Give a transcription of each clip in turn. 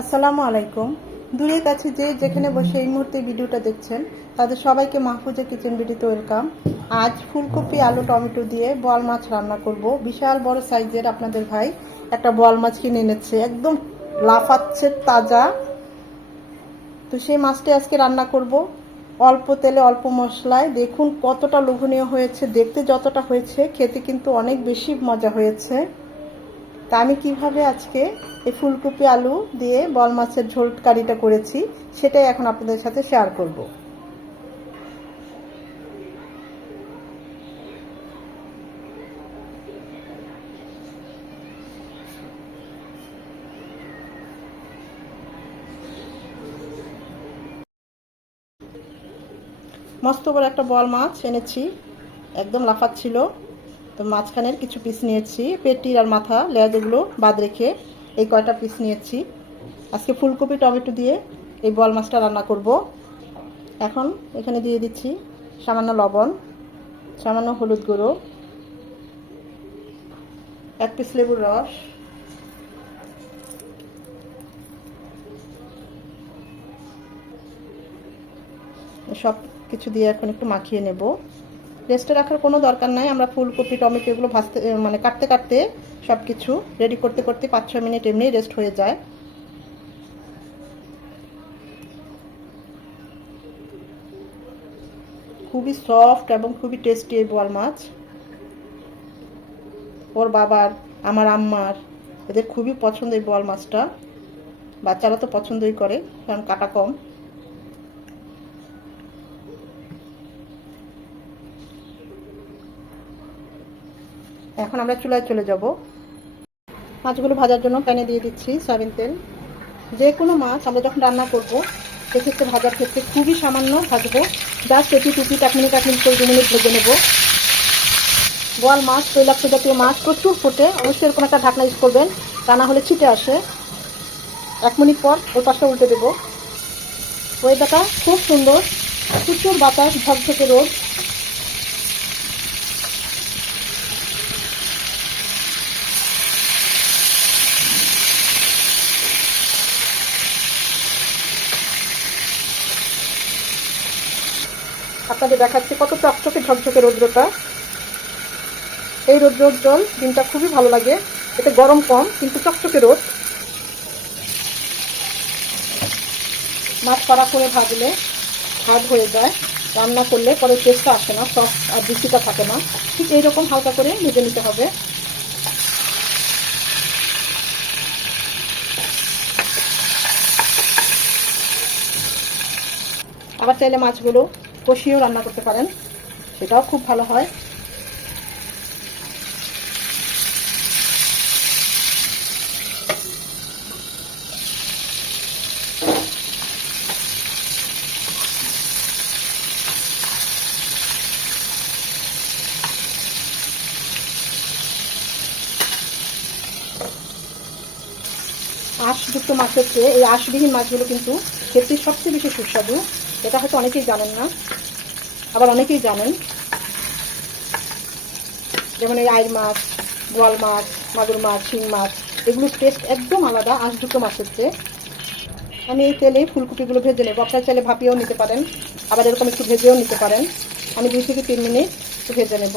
আসসালামু আলাইকুম। দূরের কাছে যে যেখানে বসে এই মুহূর্তে ভিডিওটা দেখছেন তাদের সবাইকে মাহফুজা কিচেন ভিডিওতে ওয়েলকাম। আজ ফুলকপি আলু টমেটো দিয়ে বোয়াল মাছ রান্না করব। বিশাল বড় সাইজের আপনাদের ভাই একটা বোয়াল মাছ কিনে এনেছে, একদম লাফাচ্ছে তাজা। তো সেই মাছটি আজকে রান্না করব অল্প তেলে অল্প মশলায়। দেখুন কতটা লোভনীয় হয়েছে, দেখতে যতটা হয়েছে খেতে কিন্তু অনেক বেশি মজা হয়েছে। তা আমি কিভাবে আজকে এই ফুলকপি আলু দিয়ে বোয়াল মাছের ঝোল কারিটা করেছি সেটাই এখন আপনাদের সাথে শেয়ার করব। মস্ত বড় একটা বোয়াল মাছ এনেছি, একদম লাফাচ্ছিল। তো মাঝখানের কিছু পিস নিয়েছি, পেটির আর মাথা লেজগুলো বাদ রেখে এই কয়টা পিস নিয়েছি। আজকে ফুলকপি টমেটো দিয়ে এই বোয়াল মাছটা রান্না করব। এখন এখানে দিয়ে দিচ্ছি সামান্য লবণ, সামান্য হলুদ গুঁড়ো, এক পিস লেবুর রস, সব কিছু দিয়ে এখন একটু মাখিয়ে নেব। রেস্টে রাখার কোনো দরকার নাই, আমরা ফুলকপি টমেটো এগুলো ভাজতে কাটতে কাটতে সব কিছু রেডি করতে করতে 5-6 মিনিট এমনি রেস্ট হয়ে যায়। খুবই সফট এবং খুবই টেস্টি এই বোয়াল মাছ। ওর বাবার, আমার আম্মার, এদের খুবই পছন্দ এই বোয়াল মাছটা। বাচ্চারা তো পছন্দই করে কারণ কাটা কম। এখন আমরা চুলায় চলে যাব। মাছগুলো ভাজার জন্য প্যানে দিয়ে দিচ্ছি সয়াবিন তেল। যে কোনো মাছ আমরা যখন রান্না করব সেক্ষেত্রে ভাজার ক্ষেত্রে খুবই সামান্য ভাজবো, জাস্ট এটি 1 মিনিট 2 মিনিট ভেজে নেব। বোয়াল মাছ তৈলাক্ত জাতীয় মাছ প্রচুর ফোটে, অবশ্যই এরকম একটা ঢাকনা ইউজ করবেন, তা না হলে ছিটে আসে। 1 মিনিট পর ওই পাশটা উল্টে দেবো। ওয়েদারটা খুব সুন্দর, প্রচুর বাতাস, ঝকঝকে রোদ। আপনাদের দেখাচ্ছে কত চকচকে ঝকঝকে রৌদ্রটা। এই রৌদ্র জল দিনটা খুবই ভালো লাগে, এতে গরম কম কিন্তু চকচকে রোদ। মাছ কড়া করে ভাজলে হার্ড হয়ে যায়, রান্না করলে পরে টেস্টটা আসে না, সফট আর জুসিটা থাকে না। ঠিক এইরকম হালকা করে ভেজে নিতে হবে। আবার চাইলে মাছগুলো কষিয়েও রান্না করতে পারেন, সেটাও খুব ভালো হয়। আঁশযুক্ত মাছের চেয়ে এই আঁশবিহীন মাছগুলো কিন্তু খেতে সবচেয়ে বেশি সুস্বাদু। এটা হয়তো অনেকেই জানেন না, আবার অনেকেই জানেন। যেমন এই আইড় মাছ, বোয়াল মাছ, মাগুর মাছ, শিং মাছ, এগুলোর টেস্ট একদম আলাদা আঁশযুক্ত মাছের চেয়ে। আমি এই তেলে ফুলকপিগুলো ভেজে নেব। আপনারা চাইলে ভাপিয়েও নিতে পারেন, আবার এরকম একটু ভেজেও নিতে পারেন। আমি 2 থেকে 3 মিনিট একটু ভেজে নেব।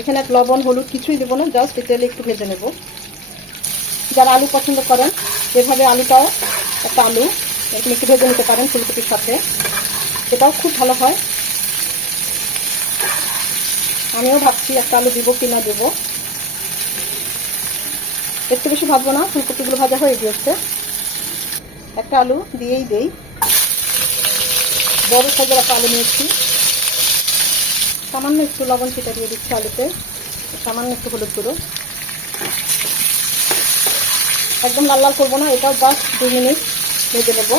এখানে এক লবণ হলুদ কিছুই দেবো না, জাস্ট এই তেলে একটু ভেজে নেব। যারা আলু পছন্দ করেন এভাবে আলুটাও, একটা আলু এরকম একটু ভেজে নিতে পারেন ফুলকপির সাথে, এটাও খুব ভালো হয়। আমিও ভাবছি একটা আলু দিব কিনা দেবো। একটু বেশি ভাজবো না, ফুলকপিগুলো ভাজা হয়ে গিয়েছে। একটা আলু দিয়েই দেই। বড় সাইজের একটা আলু নিয়েছি। সামান্য একটু লবণ ছিটা দিয়ে দিচ্ছি আলুতে, সামান্য একটু হলুদ গুঁড়ো। একদম লাল লাল করবো না, এটাও জাস্ট 2 মিনিট ভেজে নেব।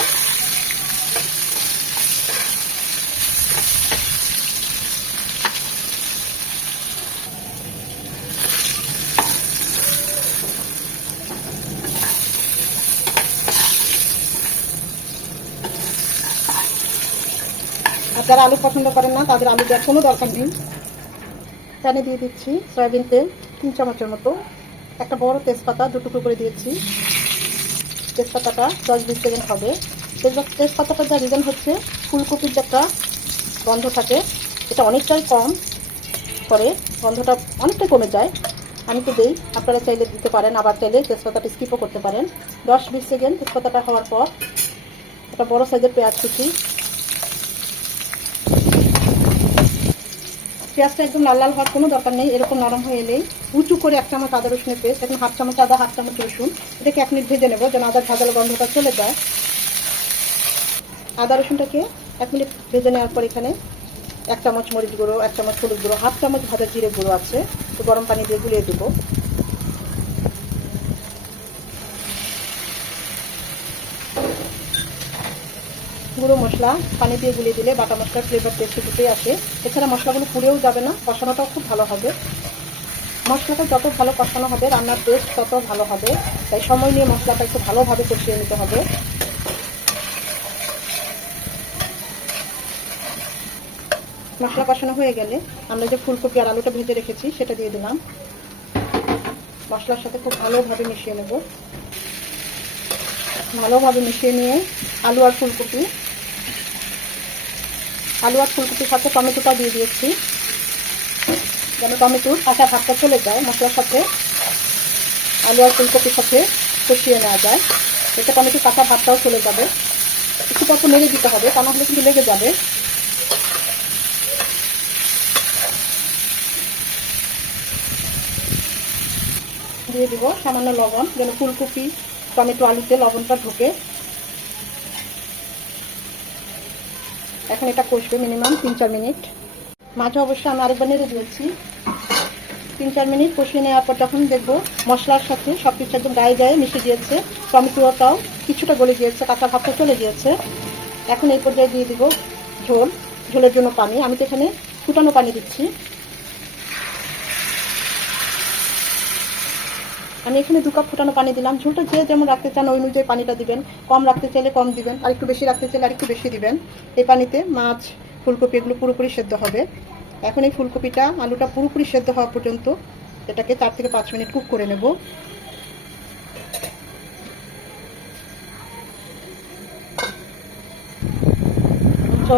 আর যারা আলু পছন্দ করেন না তাদের আলু দেওয়ার কোনো দরকার নেই। প্যানে দিয়ে দিচ্ছি সয়াবিন তেল 3 চামচের মতো, একটা বড় তেজপাতা 2 টুকরো করে দিয়েছি, তেজপাতাটা 10-20 সেকেন্ড হবে। তেজপাতাটা যা রিজন হচ্ছে ফুলকপির যে একটা গন্ধ থাকে, এটা অনেকটাই কম করে, গন্ধটা অনেকটাই কমে যায়। আমি তো দিই, আপনারা চাইলে দিতে পারেন, আবার চাইলে তেজপাতাটা স্কিপও করতে পারেন। 10-20 সেকেন্ড তেজপাতাটা হওয়ার পর একটা বড় সাইজের পেঁয়াজ কুচি, পেঁয়াজটা একদম লাল লাল হওয়ার কোনো দরকার নেই, এরকম নরম হয়ে এলেই উঁচু করে 1 চামচ আদা রসুনের পেস্ট, এখন 1/2 চামচ আদা 1/2 চামচ রসুন, এটাকে 1 মিনিট ভেজে নেব যেন আদার ভাজার গন্ধটা চলে যায়। আদা রসুনটাকে 1 মিনিট ভেজে নেওয়ার পর এখানে 1 চামচ মরিচ গুঁড়ো, 1 চামচ হলুদ গুঁড়ো, 1/2 চামচ ভাজা জিরে গুঁড়ো আছে, তো গরম পানি দিয়ে গুলিয়ে দেবো। গুঁড়ো মশলা পানি দিয়ে গুলিয়ে দিলে বাটা মশলার ফ্লেভার টেস্ট ফুটে আসে। এছাড়া মশলাগুলো পুড়েও যাবে না, কষানোটাও খুব ভালো হবে। মশলাটা যত ভালো কষানো হবে রান্নার টেস্ট তত ভালো হবে, তাই সময় নিয়ে মশলাটা একটু ভালোভাবে কষিয়ে নিতে হবে। মশলা কষানো হয়ে গেলে আমরা যে ফুলকপি আর আলুটা ভেজে রেখেছি সেটা দিয়ে দিলাম। মশলার সাথে খুব ভালোভাবে মিশিয়ে নেব। ভালোভাবে মিশিয়ে নিয়ে আলু আর ফুলকপির সাথে টমেটোটা দিয়ে দিয়েছি, যেন টমেটোর কাঁচা ভাবটা চলে যায়, মশলার সাথে আলু আর ফুলকপির সাথে কষিয়ে নেওয়া যায়, এতে টমেটোর কাঁচা ভাবটাও চলে যাবে। একটু পর নেড়ে দিতে হবে, তা নাহলে কিন্তু লেগে যাবে। দিয়ে দিব সামান্য লবণ, যেন ফুলকপি টমেটো আলুতে লবণটা ঢোকে। এখন এটা কষবে মিনিমাম 3-4 মিনিট। মাঝে অবশ্যই আমি আরেকবার নেড়ে দিয়েছি। 3-4 মিনিট কষিয়ে নেওয়ার পর যখন দেখবো মশলার সাথে সব কিছু একদম গায়ে গায়ে মিশে গিয়েছে, টমেটোটাও কিছুটা গলে গিয়েছে, কাঁচা ভাবটা চলে গিয়েছে, এখন এই পর্যায়ে দিয়ে দিব ঝোলের জন্য পানি। আমি তো এখানে ফুটানো পানি দিচ্ছি। আমি এখানে 2 কাপ ফুটানো পানি দিলাম। ঝোলটা যে যেমন রাখতে চান ওই অনুযায়ী পানিটা দিবেন, কম রাখতে চাইলে কম দিবেন, আর একটু বেশি রাখতে চাইলে আর একটু বেশি দিবেন। এই পানিতে মাছ ফুলকপি এগুলো পুরোপুরি সেদ্ধ হবে। এখন এই ফুলকপিটা আলুটা পুরোপুরি সেদ্ধ হওয়া পর্যন্ত এটাকে 4 থেকে 5 মিনিট কুক করে নেব।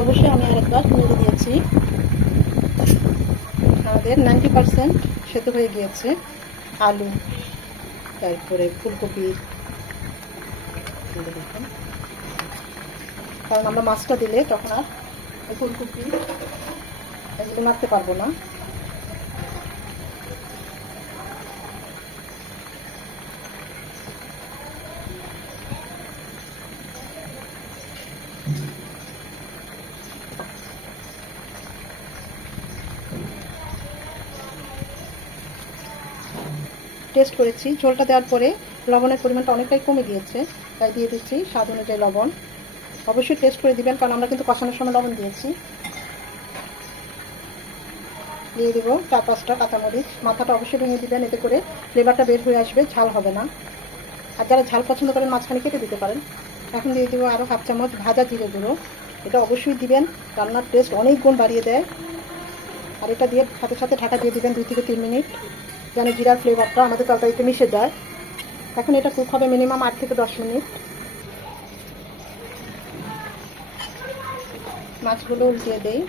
অবশ্যই আমি আরেকবার নেড়ে দিয়েছি। আমাদের 90% সেদ্ধ হয়ে গিয়েছে আলু, তারপরে ফুলকপি, কারণ আমরা মাছটা দিলে তখন আর ফুলকপি এগুলো নাড়তে পারবো না। টেস্ট করেছি, ঝোলটা দেওয়ার পরে লবণের পরিমাণটা অনেকটাই কমে গিয়েছে, তাই দিয়ে দিচ্ছি স্বাদ অনুযায়ী লবণ। অবশ্যই টেস্ট করে দিবেন, কারণ আমরা কিন্তু কষানোর সময় লবণ দিয়েছি। দিয়ে দিব 4-5টা কাঁচামরিচ, মাথাটা অবশ্যই ভেঙে দিবেন, এতে করে ফ্লেভারটা বের হয়ে আসবে, ঝাল হবে না। আর যারা ঝাল পছন্দ করেন মাঝখানে কেটে দিতে পারেন। এখন দিয়ে দিব আরও 1/2 চামচ ভাজা জিরে গুঁড়ো, এটা অবশ্যই দিবেন, রান্নার টেস্ট অনেক গুণ বাড়িয়ে দেয়। আর এটা দিয়ে সাথে সাথে ঢাকা দিয়ে দিবেন 2 থেকে 3 মিনিট, যেন জিরার ফ্লেভারটা আমাদের তরকারিতে মিশে যায়। এখন এটা কুক হবে মিনিমাম 8 থেকে 10 মিনিট। মাছগুলো উল্টিয়ে দেই।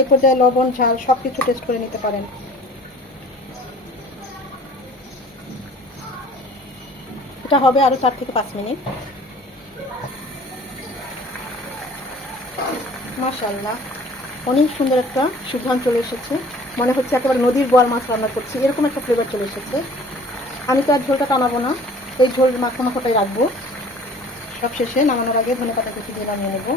এই পর্যায়ে লবণ ঝাল সব কিছু টেস্ট করে নিতে পারেন। এটা হবে আরও 4 থেকে 5 মিনিট। মাশাআল্লাহ, অনেক সুন্দর একটা সুঘ্রাণ চলে এসেছে, মনে হচ্ছে একেবারে নদীর বোয়াল মাছ রান্না করছি, এরকম একটা ফ্লেভার চলে এসেছে। আমি তো আর ঝোলটা টানাবো না, এই ঝোল মাখাটাই রাখবো। সব শেষে নামানোর আগে ধনেপাতা কুচি দিয়ে নামিয়ে নেব।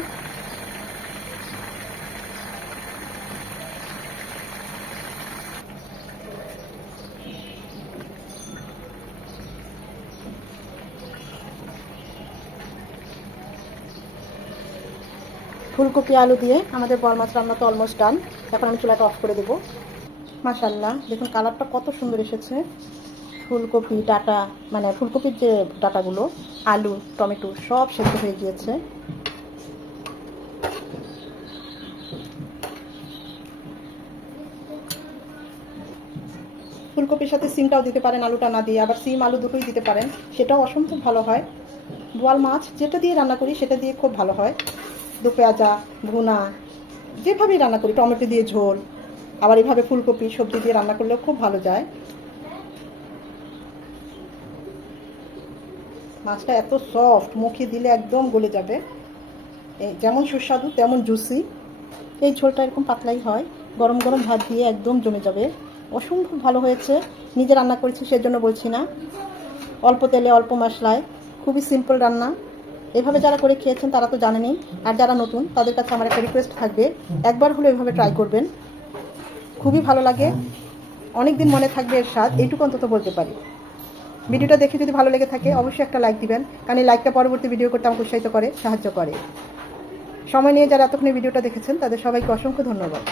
ফুলকপি আলু দিয়ে আমাদের বল মাছ রান্না তো অলমোস্ট ডান। এখন আমি চুলাটা অফ করে দেবো। মাশাআল্লাহ, দেখুন কালারটা কত সুন্দর এসেছে। ফুলকপি ডাটা, মানে ফুলকপির যে ডাটাগুলো, আলু টমেটো সব সেদ্ধ হয়ে গিয়েছে। ফুলকপির সাথে সিমটাও দিতে পারেন, আলুটা না দিয়ে, আবার সিম আলু দুটোই দিতে পারেন, সেটাও অসম্ভব ভালো হয়। বোয়াল মাছ যেটা দিয়ে রান্না করি সেটা দিয়ে খুব ভালো হয়। দু পেঁয়াজা, ভুনা, যেভাবেই রান্না করি, টমেটো দিয়ে ঝোল, আবার এভাবে ফুলকপি সবজি দিয়ে রান্না করলেও খুব ভালো যায়। মাছটা এত সফট, মুখে দিলে একদম গলে যাবে। যেমন সুস্বাদু তেমন জুসি। এই ঝোলটা এরকম পাতলাই হয়, গরম গরম ভাত দিয়ে একদম জমে যাবে। অসম্ভব ভালো হয়েছে। নিজে রান্না করেছি সেজন্য বলছি না, অল্প তেলে অল্প মশলায়, খুবই সিম্পল রান্না। এভাবে যারা করে খেয়েছেন তারা তো জানেনই, আর যারা নতুন তাদের কাছে আমার একটা রিকোয়েস্ট থাকবে, একবার হলে এভাবে ট্রাই করবেন, খুবই ভালো লাগে। অনেক দিন মনে থাকবে এর স্বাদ, এইটুকু অন্তত বলতে পারি। ভিডিওটা দেখে যদি ভালো লেগে থাকে অবশ্যই একটা লাইক দিবেন, কারণ এই লাইকটা পরবর্তী ভিডিও করতে আমাকে উৎসাহিত করে, সাহায্য করে। সময় নিয়ে যারা এতক্ষণ ভিডিওটা দেখেছেন তাদের সবাইকে অসংখ্য ধন্যবাদ।